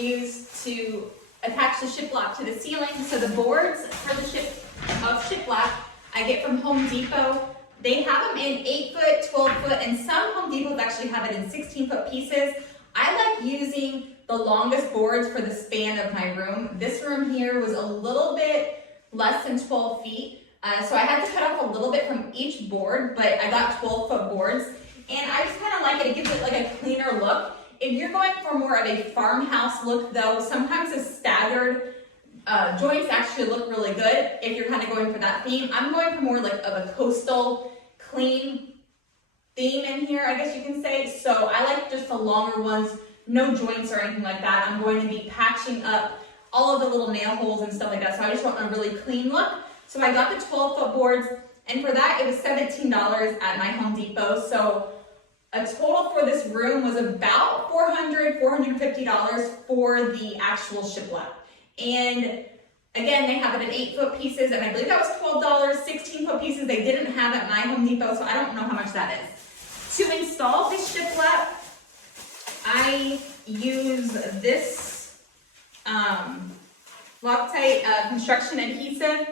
use to attach the shiplap to the ceiling. So the boards for the shiplap I get from Home Depot. They have them in 8-foot, 12-foot, and some Home Depots actually have it in 16-foot pieces. I like using the longest boards for the span of my room. This room here was a little bit less than 12 feet. So I had to cut off a little bit from each board, but I got 12-foot boards. And I just kind of like it. It gives it like a cleaner look. If you're going for more of a farmhouse look though, sometimes the staggered joints actually look really good if you're kind of going for that theme. I'm going for more like of a coastal, clean theme in here, I guess you can say. So I like just the longer ones, no joints or anything like that. I'm going to be patching up all of the little nail holes and stuff like that. So I just want a really clean look. So I got the 12-foot boards, and for that it was $17 at my Home Depot. So a total for this room was about $400, $450 for the actual shiplap. And again, they have it in 8-foot pieces, and I believe that was $12. 16-foot pieces they didn't have at my Home Depot, so I don't know how much that is. To install this shiplap, I use this Loctite construction adhesive,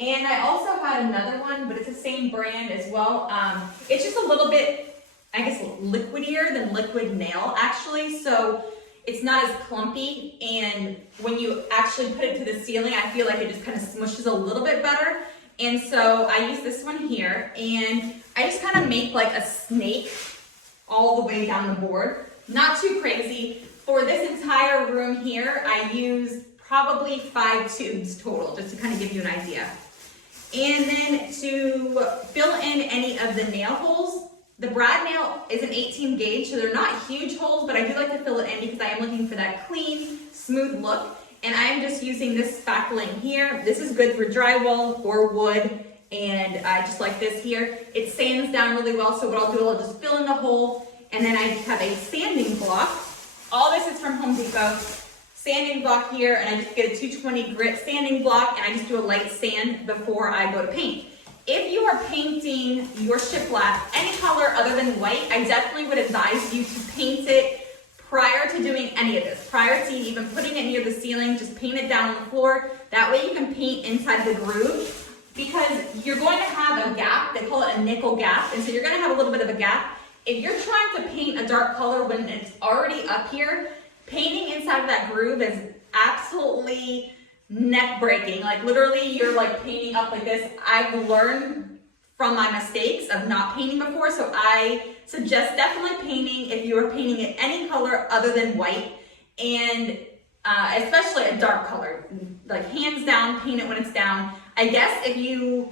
and I also had another one, but it's the same brand as well. It's just a little bit, I guess, liquidier than liquid nail actually, so it's not as clumpy, and when you actually put it to the ceiling, I feel like it just kind of smushes a little bit better. And so I use this one here, and I just kind of make like a snake all the way down the board. Not too crazy. For this entire room here, I use probably 5 tubes total, just to kind of give you an idea. And then to fill in any of the nail holes, the brad nail is an 18 gauge, so they're not huge holes, but I do like to fill it in because I am looking for that clean, smooth look. And I am just using this spackle in here. This is good for drywall or wood, and I just like this here. It sands down really well, so what I'll do, I'll just fill in the hole, and then I just have a sanding block. All this is from Home Depot. Sanding block here, and I just get a 220 grit sanding block, and I just do a light sand before I go to paint. If you are painting your shiplap any color other than white, I definitely would advise you to paint it prior to doing any of this. Prior to even putting it near the ceiling, just paint it down on the floor. That way you can paint inside the groove, because you're going to have a gap. They call it a nickel gap, and so you're going to have a little bit of a gap. If you're trying to paint a dark color when it's already up here, painting inside of that groove is absolutely neck breaking. Like literally you're like painting up like this. I've learned from my mistakes of not painting before, so I suggest definitely painting if you are painting it any color other than white, and especially a dark color. Like hands down, paint it when it's down. I guess if you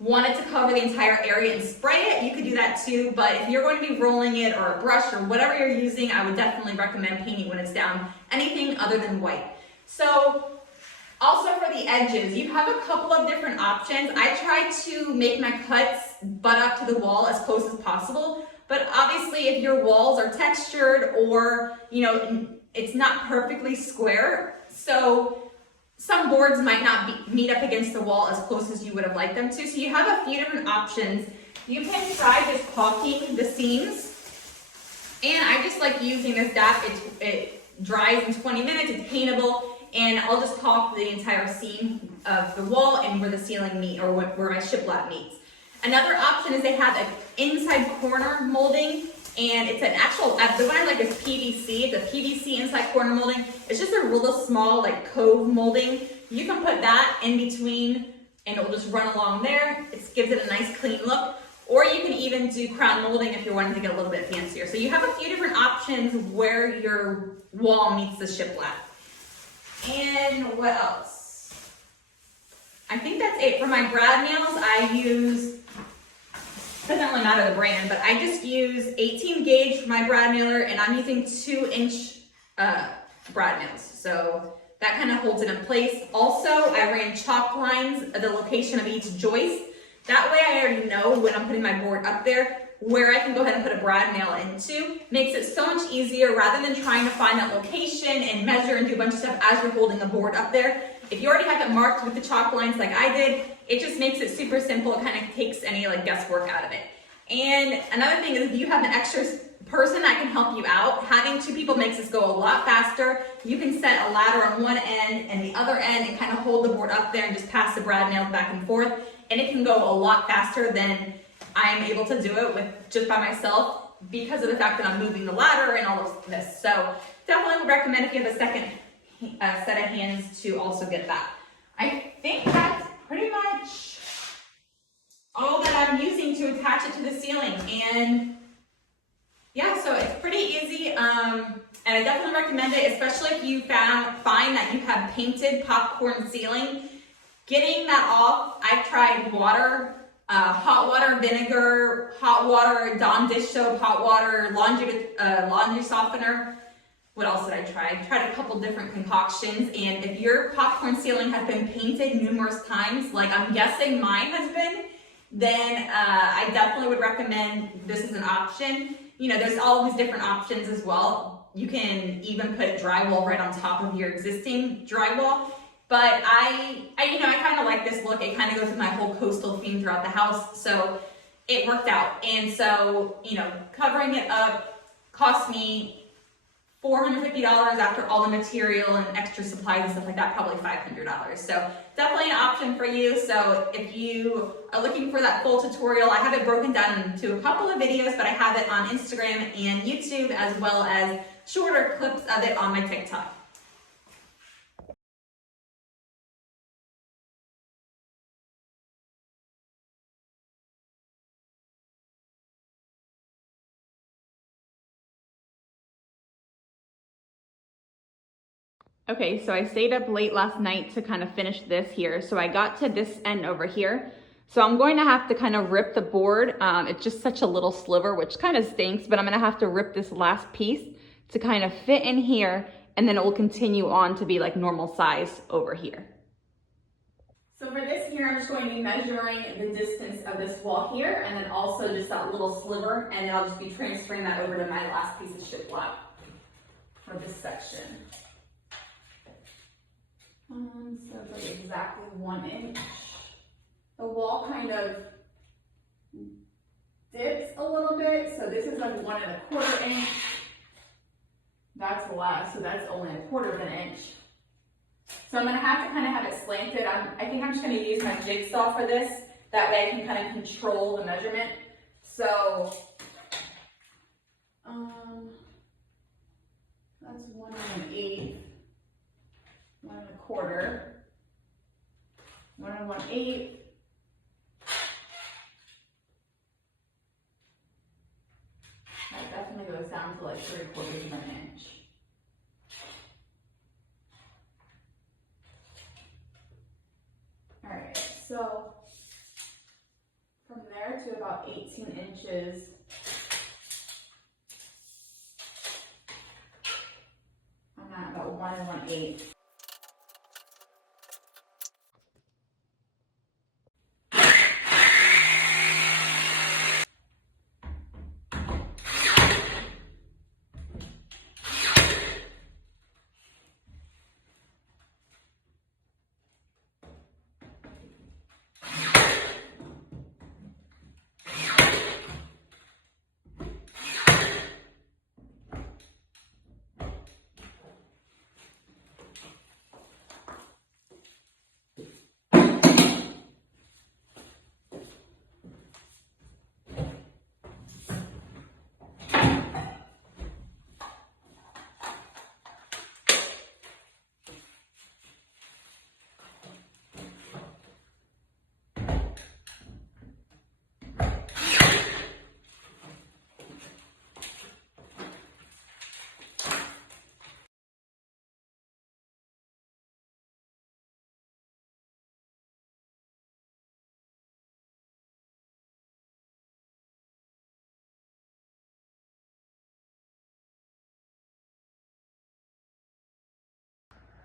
wanted to cover the entire area and spray it, you could do that too, but if you're going to be rolling it or a brush or whatever you're using, I would definitely recommend painting when it's down, anything other than white. So also for the edges, you have a couple of different options. I try to make my cuts butt up to the wall as close as possible, but obviously if your walls are textured or, you know, it's not perfectly square, so some boards might not meet up against the wall as close as you would have liked them to. So you have a few different options. You can try just caulking the seams, and I just like using this DAP. It dries in 20 minutes, it's paintable, and I'll just caulk the entire seam of the wall and where the ceiling meets, or where my shiplap meets. Another option is they have an inside corner molding, and it's an actual, the one I like is PVC. It's a PVC inside corner molding. It's just a real small like cove molding. You can put that in between and it'll just run along there. It gives it a nice clean look. Or you can even do crown molding if you're wanting to get a little bit fancier. So you have a few different options where your wall meets the shiplap. And what else? I think that's it. For my brad nails, I use, doesn't really matter the brand, but I just use 18 gauge for my brad nailer, and I'm using 2-inch brad nails. So that kind of holds it in place. Also, I ran chalk lines at the location of each joist. That way I already know when I'm putting my board up there where I can go ahead and put a brad nail into. Makes it so much easier rather than trying to find that location and measure and do a bunch of stuff as you're holding the board up there. If you already have it marked with the chalk lines like I did, it just makes it super simple. It kind of takes any like guesswork out of it. And another thing is if you have an extra person that can help you out. Having two people makes this go a lot faster. You can set a ladder on one end and the other end and kind of hold the board up there and just pass the brad nails back and forth. And it can go a lot faster than I am able to do it with just by myself because of the fact that I'm moving the ladder and all of this. So definitely would recommend if you have a second set of hands to also get that. I think that's pretty much all that I'm using to attach it to the ceiling. And yeah, so it's pretty easy, and I definitely recommend it, especially if you find that you have painted popcorn ceiling. Getting that off, I've tried water, hot water, vinegar, hot water, Dawn dish soap, hot water, laundry softener. What else did I try? I tried a couple different concoctions, and if your popcorn ceiling has been painted numerous times, like I'm guessing mine has been, then I definitely would recommend this as an option. You know, there's always different options as well. You can even put drywall right on top of your existing drywall. But I kind of like this look. It kind of goes with my whole coastal theme throughout the house. So it worked out. And so, you know, covering it up cost me $450 after all the material and extra supplies and stuff like that, probably $500. So definitely an option for you. So if you are looking for that full tutorial, I have it broken down into a couple of videos, but I have it on Instagram and YouTube, as well as shorter clips of it on my TikTok. Okay, so I stayed up late last night to kind of finish this here. So I got to this end over here. So I'm going to have to kind of rip the board. It's just such a little sliver, which kind of stinks, but I'm gonna have to rip this last piece to kind of fit in here, and then it will continue on to be like normal size over here. So for this here, I'm just going to be measuring the distance of this wall here, and then also just that little sliver, and then I'll just be transferring that over to my last piece of shiplap for this section. So it's like exactly 1 inch. The wall kind of dips a little bit, so this is like 1 1/4 inch. That's less, so that's only 1/4 inch. So I'm gonna have to kind of have it slanted. I think I'm just gonna use my jigsaw for this. That way I can kind of control the measurement. So, that's 1 1/8. 1 1/4, 1 1/8. That definitely goes down to like 3/4 inch. All right, so from there to about 18 inches, I'm at about 1 1/8.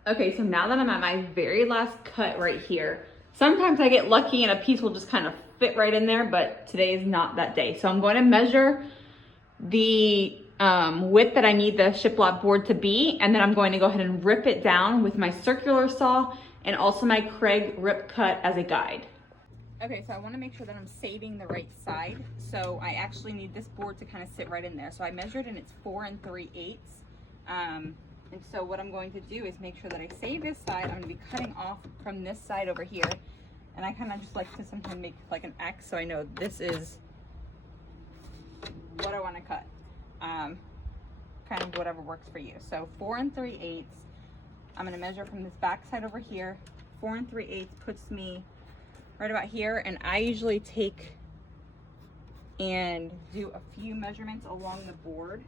Okay, so now that I'm at my very last cut right here, sometimes I get lucky and a piece will just kind of fit right in there, but today is not that day. So I'm going to measure the width that I need the shiplap board to be, and then I'm going to go ahead and rip it down with my circular saw and also my Kreg Rip Cut as a guide. Okay, so I want to make sure that I'm saving the right side. So I actually need this board to kind of sit right in there. So I measured and it's 4 3/8. And so what I'm going to do is make sure that I save this side. I'm going to be cutting off from this side over here. And I kind of just like to sometimes make like an X so I know this is what I want to cut. Kind of whatever works for you. So 4 3/8. I'm going to measure from this back side over here. 4 3/8 puts me right about here, and I usually take and do a few measurements along the board.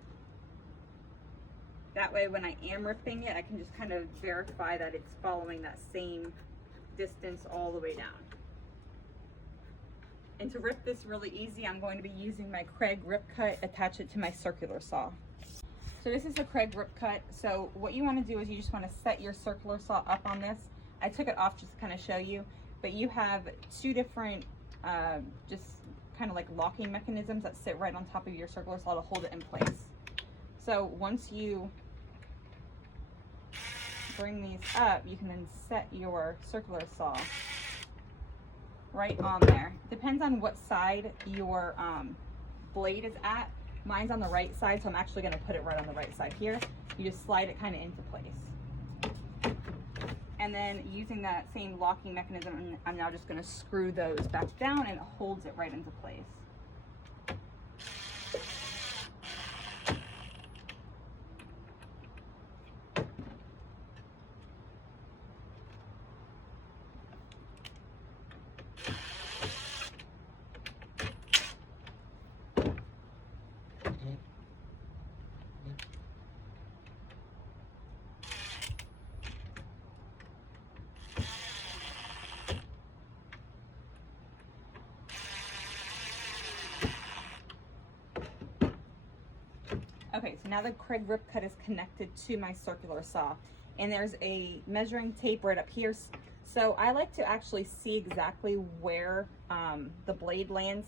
That way when I am ripping it, I can just kind of verify that it's following that same distance all the way down. And to rip this really easy, I'm going to be using my Kreg Rip Cut, attach it to my circular saw. So this is the Kreg Rip Cut. So what you want to do is you just want to set your circular saw up on this. I took it off just to kind of show you, but you have two different just kind of like locking mechanisms that sit right on top of your circular saw to hold it in place. So once you bring these up, you can then set your circular saw right on there. Depends on what side your blade is at. Mine's on the right side, so I'm actually going to put it right on the right side here. You just slide it kind of into place. And then using that same locking mechanism, I'm now just going to screw those back down and it holds it right into place. Okay, so now the Kreg Rip Cut is connected to my circular saw, and there's a measuring tape right up here. So I like to actually see exactly where the blade lands.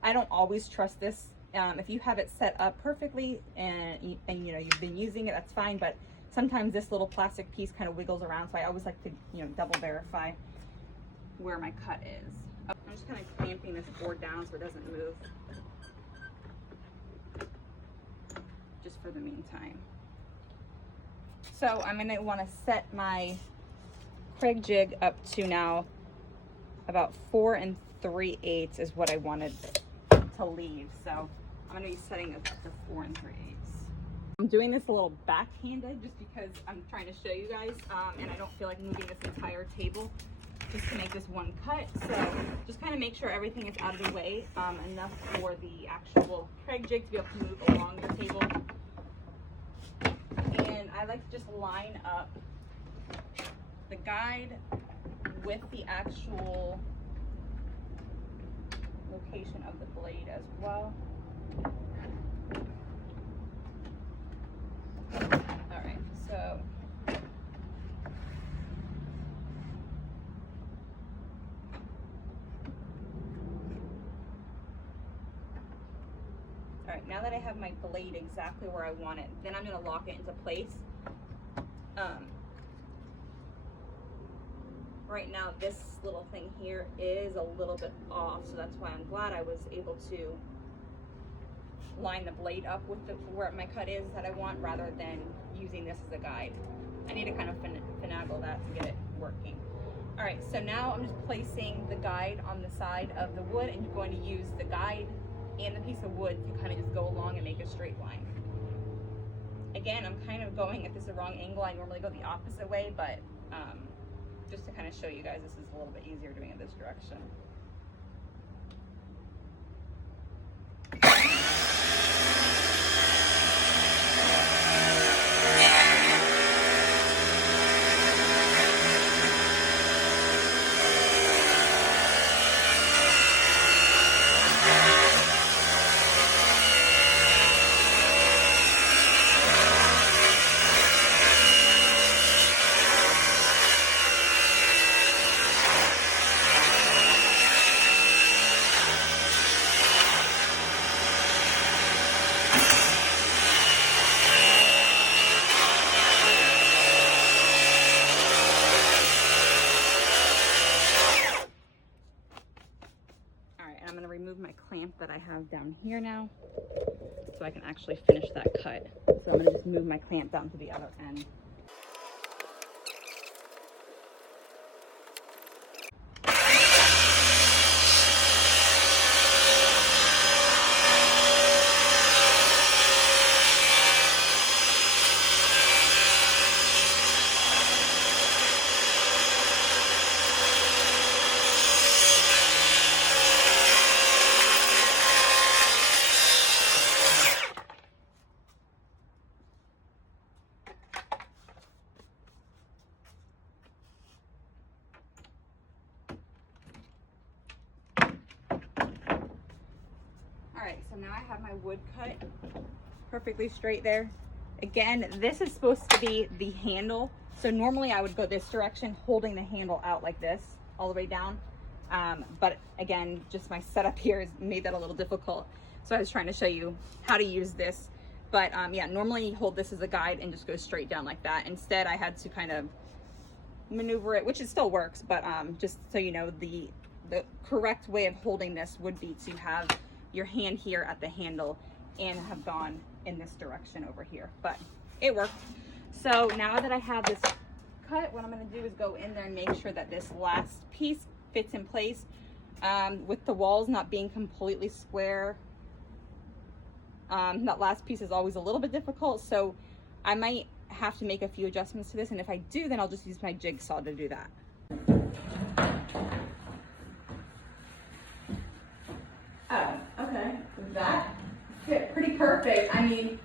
I don't always trust this. If you have it set up perfectly and you know you've been using it, that's fine. But sometimes this little plastic piece kind of wiggles around, so I always like to double verify where my cut is. I'm just kind of clamping this board down so it doesn't move, just for the meantime. So I'm going to want to set my Kreg jig up to now about 4 3/8 is what I wanted to leave. So I'm going to be setting this up to 4 3/8. I'm doing this a little backhanded just because I'm trying to show you guys, and I don't feel like moving this entire table just to make this one cut. So just kind of make sure everything is out of the way, enough for the actual Kreg jig to be able to move along the table. And I like to just line up the guide with the actual location of the blade as well. All right, so all right, now that I have my blade exactly where I want it, then I'm going to lock it into place. Right now this little thing here is a little bit off, so that's why I'm glad I was able to line the blade up with where my cut is that I want, rather than using this as a guide. I need to kind of finagle that to get it working. All right, so now I'm just placing the guide on the side of the wood, and you're going to use the guide and the piece of wood to kind of just go along and make a straight line. Again, I'm kind of going at this the wrong angle. I normally go the opposite way, but just to kind of show you guys, this is a little bit easier doing it this direction. I have down here now, so I can actually finish that cut. So I'm gonna just move my clamp down to the other end. So now I have my wood cut perfectly straight there. Again, this is supposed to be the handle. So normally I would go this direction, holding the handle out like this, all the way down. But again, just my setup here has made that a little difficult. So I was trying to show you how to use this. But yeah, normally you hold this as a guide and just go straight down like that. Instead, I had to kind of maneuver it, which it still works, but just so you know, the correct way of holding this would be to have your hand here at the handle and have gone in this direction over here, but it worked. So now that I have this cut, what I'm going to do is go in there and make sure that this last piece fits in place. With the walls not being completely square, that last piece is always a little bit difficult, so I might have to make a few adjustments to this, and if I do, then I'll just use my jigsaw to do that. Oh, okay, that fit pretty perfect. I mean,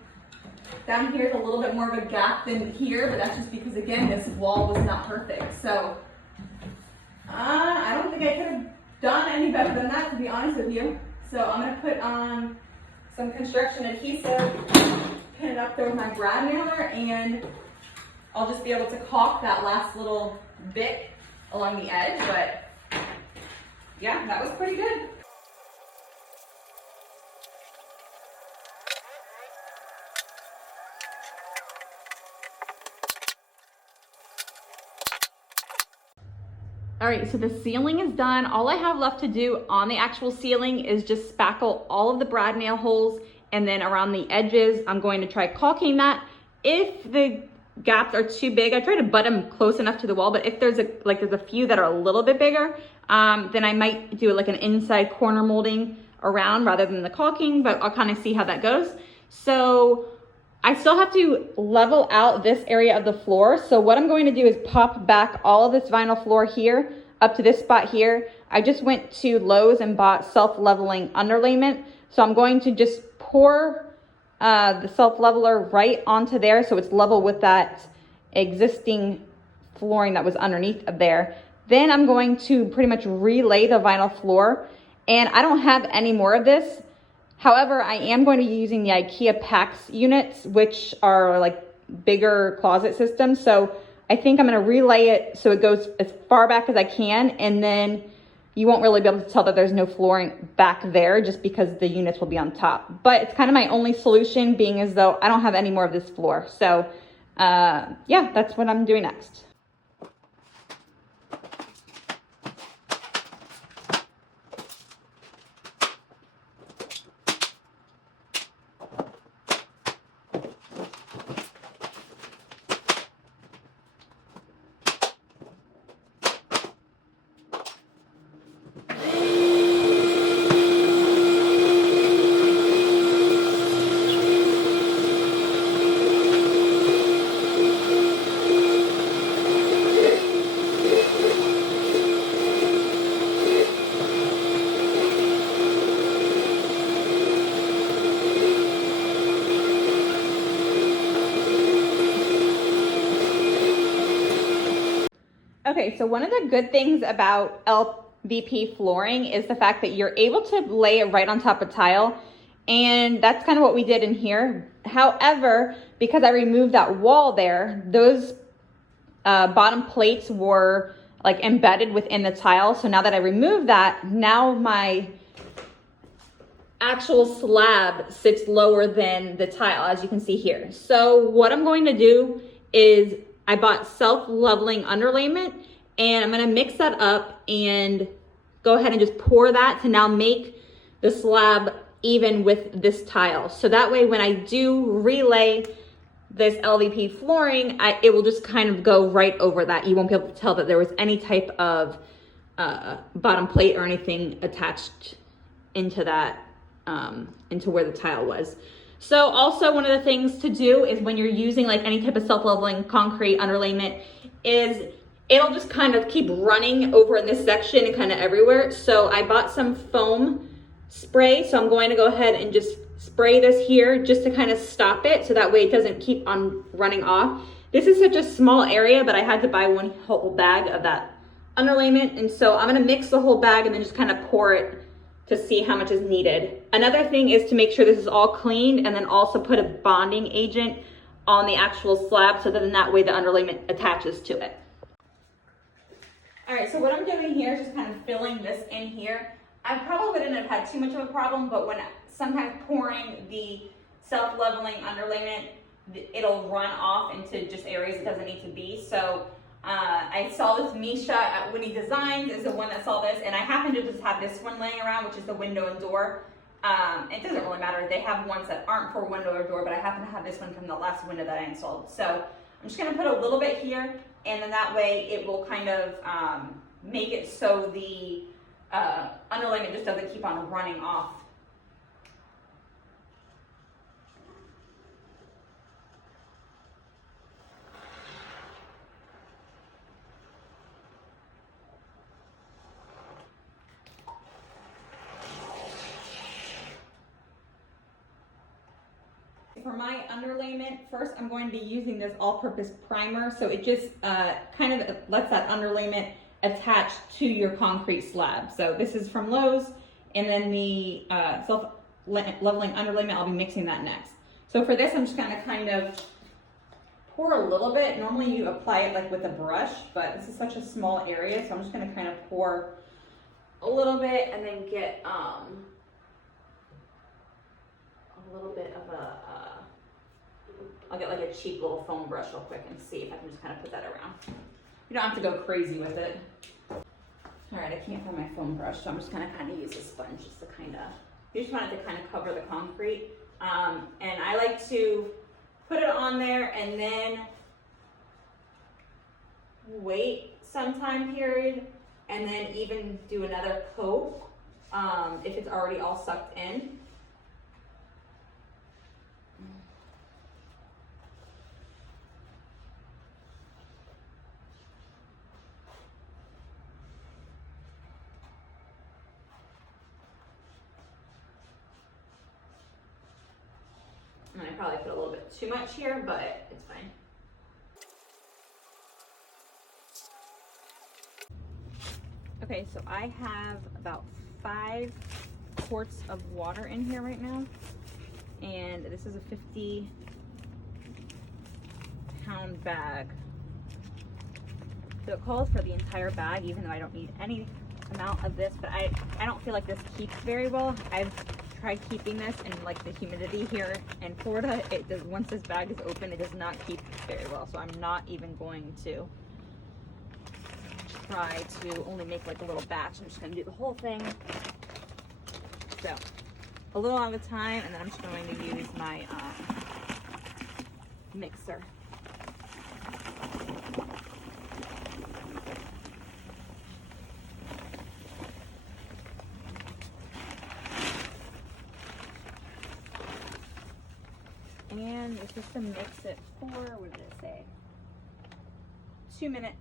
down here is a little bit more of a gap than here, but that's just because, again, this wall was not perfect. So, I don't think I could have done any better than that, to be honest with you. So I'm gonna put on some construction adhesive, pin it up there with my brad nailer, and I'll just be able to caulk that last little bit along the edge, but yeah, that was pretty good. All right, so the ceiling is done. All I have left to do on the actual ceiling is just spackle all of the brad nail holes, and then around the edges, I'm going to try caulking that. If the gaps are too big, I try to butt them close enough to the wall, but if there's a few that are a little bit bigger, then I might do like an inside corner molding around rather than the caulking, but I'll kind of see how that goes. So I still have to level out this area of the floor. So what I'm going to do is pop back all of this vinyl floor here up to this spot here. I just went to Lowe's and bought self-leveling underlayment. So I'm going to just pour the self-leveler right onto there so it's level with that existing flooring that was underneath of there. Then I'm going to pretty much relay the vinyl floor, and I don't have any more of this. However, I am going to be using the IKEA PAX units, which are like bigger closet systems. So I think I'm going to relay it so it goes as far back as I can, and then you won't really be able to tell that there's no flooring back there just because the units will be on top. But it's kind of my only solution, being as though I don't have any more of this floor. So yeah, that's what I'm doing next. Okay, so one of the good things about LVP flooring is the fact that you're able to lay it right on top of tile, and that's kind of what we did in here. However, because I removed that wall there, those bottom plates were like embedded within the tile. So now that I removed that, now my actual slab sits lower than the tile, as you can see here. So what I'm going to do is I bought self-leveling underlayment, and I'm gonna mix that up and go ahead and just pour that to now make the slab even with this tile. So that way when I do relay this LVP flooring, it will just kind of go right over that. You won't be able to tell that there was any type of bottom plate or anything attached into that, into where the tile was. So also one of the things to do is when you're using like any type of self-leveling concrete underlayment is it'll just kind of keep running over in this section and kind of everywhere. So I bought some foam spray. So I'm going to go ahead and just spray this here just to kind of stop it. So that way it doesn't keep on running off. This is such a small area, but I had to buy one whole bag of that underlayment. And so I'm going to mix the whole bag and then just kind of pour it to see how much is needed. Another thing is to make sure this is all cleaned and then also put a bonding agent on the actual slab so that in that way the underlayment attaches to it. All right, so what I'm doing here is just kind of filling this in here. I probably wouldn't have had too much of a problem, but when sometimes pouring the self-leveling underlayment, it'll run off into just areas it doesn't need to be. So I saw this Misha at Winnie Designs is the one that saw this, and I happen to just have this one laying around, which is the window and door. It doesn't really matter. They have ones that aren't for window or door, but I happen to have this one from the last window that I installed. So I'm just gonna put a little bit here, and then that way it will kind of make it so the underlayment just doesn't keep on running off. For my underlayment, first I'm going to be using this all-purpose primer, so it just kind of lets that underlayment attach to your concrete slab. So this is from Lowe's, and then the self-leveling underlayment, I'll be mixing that next. So for this, I'm just gonna kind of pour a little bit. Normally you apply it like with a brush, but this is such a small area, so I'm just gonna kind of pour a little bit and then get a little bit of I'll get like a cheap little foam brush real quick and see if I can just kind of put that around. You don't have to go crazy with it. All right, I can't find my foam brush, so I'm just gonna kind of use a sponge just to kind of, you just want it to kind of cover the concrete. And I like to put it on there and then wait some time period and then even do another coat if it's already all sucked in. I probably put a little bit too much here, but it's fine. Okay, so I have about 5 quarts of water in here right now, and this is a 50-pound bag. So it calls for the entire bag, even though I don't need any amount of this, but I don't feel like this keeps very well. I've tried keeping this in like the humidity here in Florida. It does, once this bag is open, it does not keep very well. So I'm not even going to try to only make like a little batch. I'm just gonna do the whole thing. So a little at a time, and then I'm just going to use my mixer. And it's just to mix it for, what did it say? 2 minutes.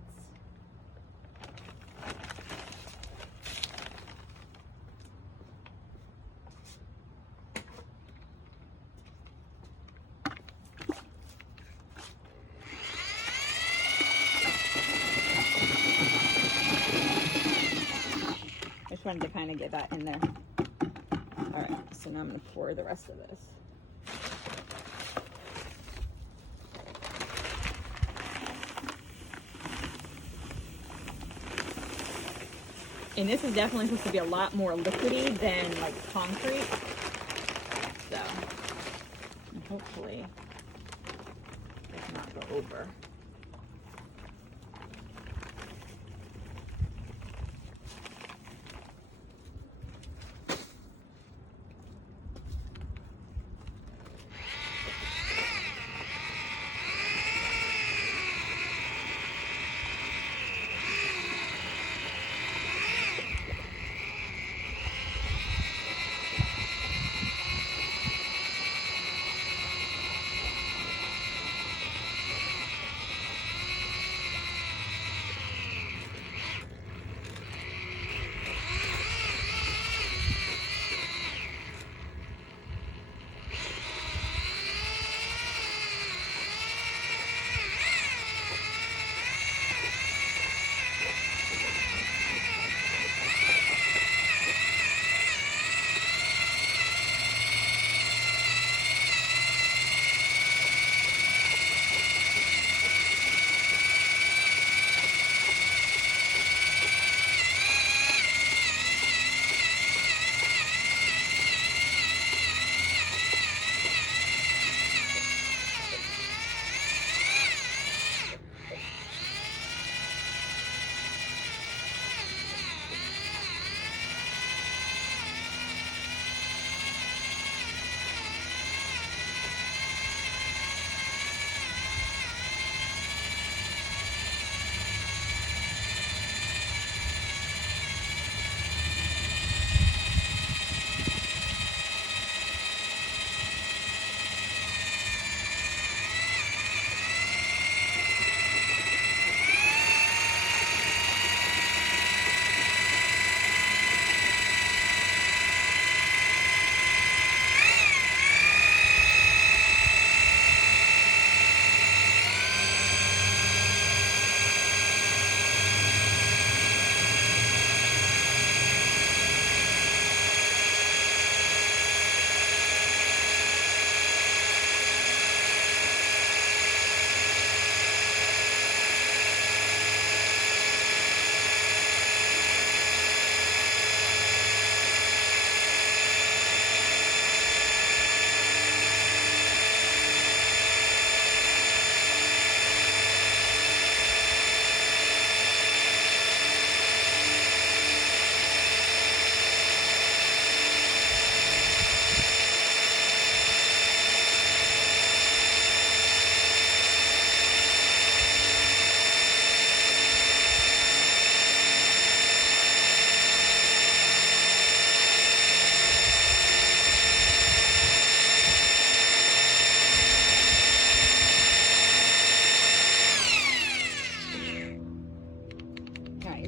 I just wanted to kind of get that in there. All right, so now I'm gonna pour the rest of this. And this is definitely supposed to be a lot more liquidy than like concrete. So hopefully it does not go over.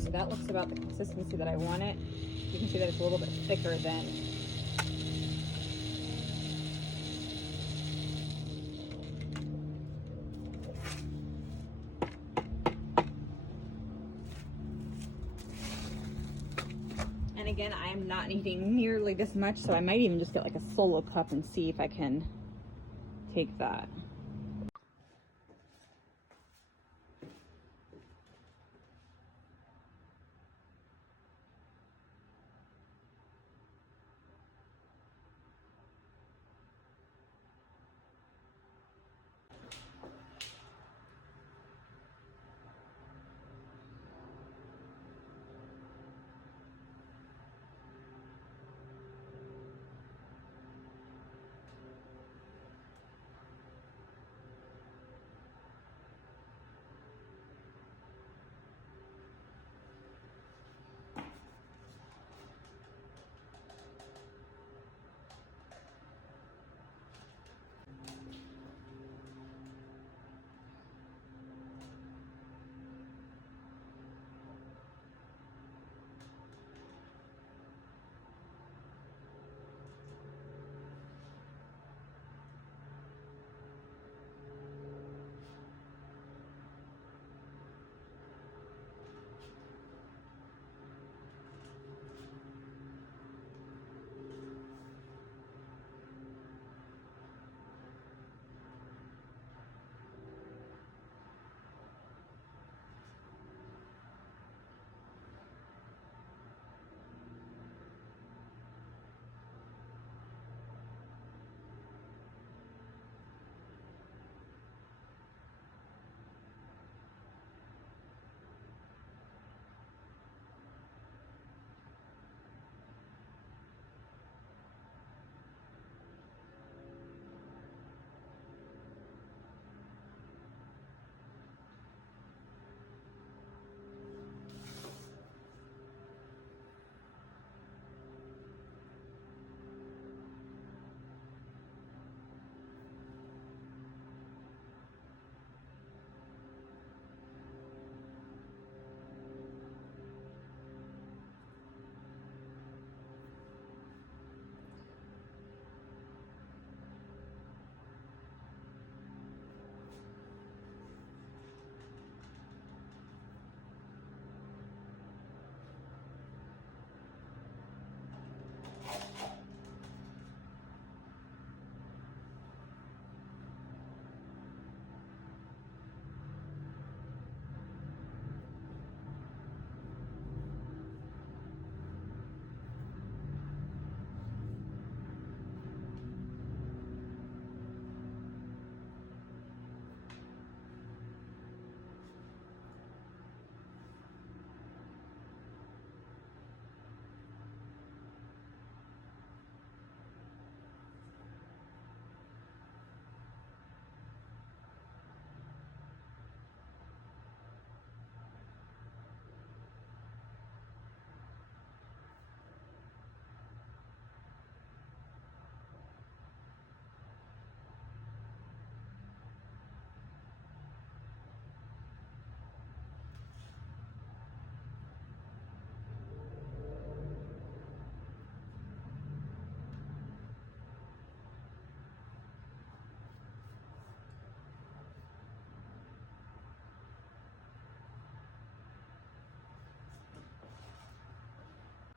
so that looks about the consistency that I want it. You can see that it's a little bit thicker than and again, I am not needing nearly this much, so I might even just get like a solo cup and see if I can take that.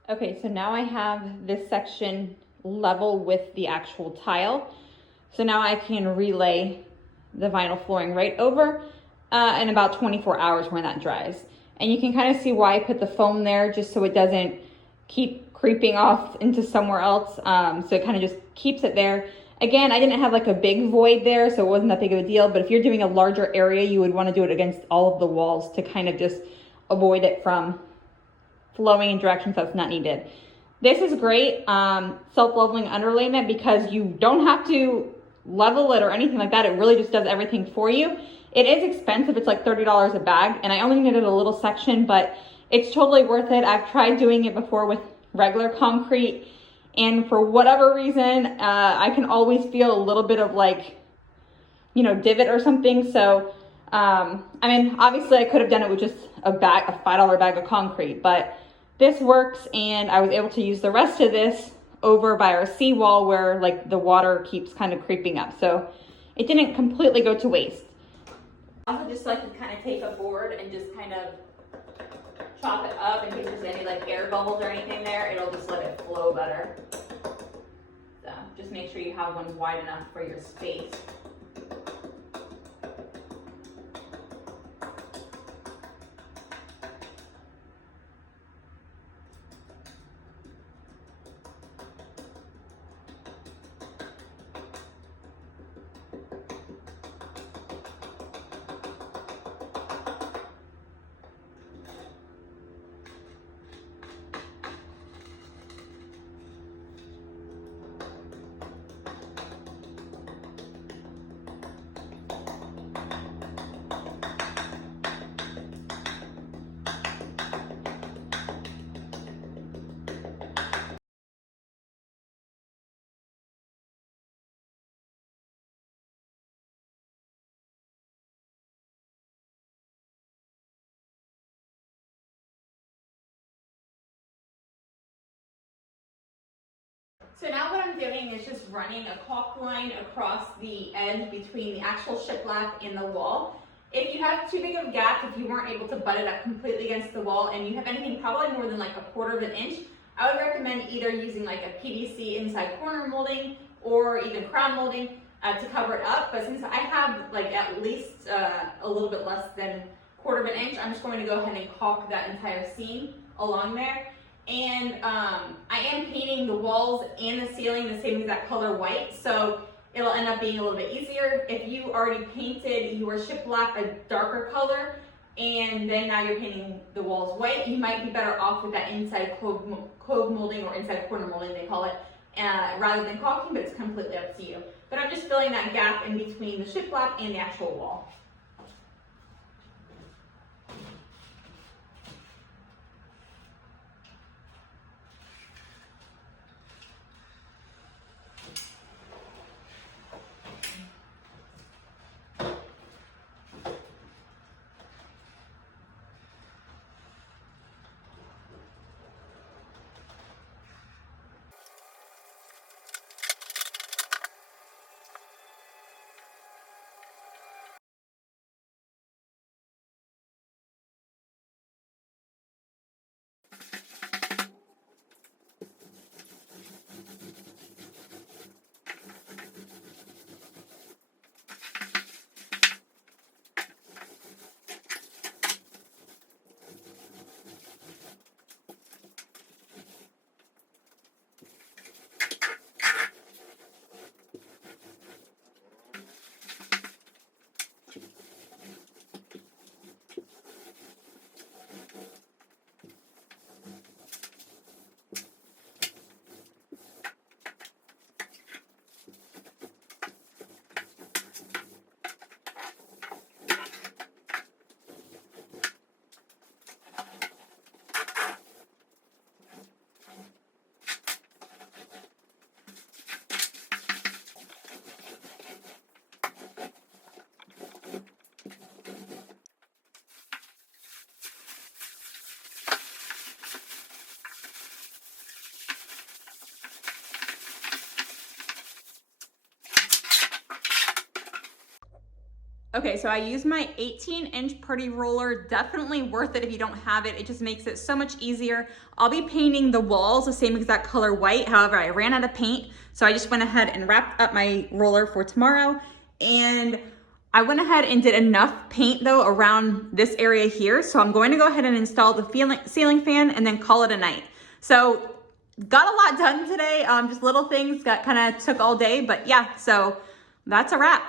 Okay, so now I have this section level with the actual tile. So now I can relay the vinyl flooring right over in about 24 hours when that dries. And you can kind of see why I put the foam there, just so it doesn't keep creeping off into somewhere else. So it kind of just keeps it there. Again, I didn't have like a big void there, so it wasn't that big of a deal. But if you're doing a larger area, you would want to do it against all of the walls to kind of just avoid it from flowing in directions that's not needed. This is great, self-leveling underlayment, because you don't have to level it or anything like that. It really just does everything for you. It is expensive. It's like $30 a bag, and I only needed a little section, but it's totally worth it. I've tried doing it before with regular concrete, and for whatever reason, I can always feel a little bit of like, you know, divot or something. So I mean, obviously I could have done it with just a $5 bag of concrete, but this works, and I was able to use the rest of this over by our seawall where like the water keeps kind of creeping up. So it didn't completely go to waste. I also just like to kind of take a board and just kind of chop it up in case there's any like air bubbles or anything there. It'll just let it flow better. So just make sure you have one wide enough for your space. So now what I'm doing is just running a caulk line across the edge between the actual shiplap and the wall. If you have too big of a gap, if you weren't able to butt it up completely against the wall and you have anything probably more than like 1/4 inch, I would recommend either using like a PVC inside corner molding or even crown molding to cover it up. But since I have like at least a little bit less than 1/4 inch, I'm just going to go ahead and caulk that entire seam along there. And I am painting the walls and the ceiling the same exact color white, so it'll end up being a little bit easier. If you already painted your shiplap a darker color and then now you're painting the walls white, you might be better off with that inside cove molding or inside corner molding they call it, rather than caulking, but it's completely up to you. But I'm just filling that gap in between the shiplap and the actual wall. Okay, so I use my 18-inch putty roller. Definitely worth it if you don't have it. It just makes it so much easier. I'll be painting the walls the same exact color white. However, I ran out of paint, so I just went ahead and wrapped up my roller for tomorrow. And I went ahead and did enough paint though around this area here. So I'm going to go ahead and install the ceiling fan and then call it a night. So got a lot done today. Just little things that kind of took all day, but yeah, so that's a wrap.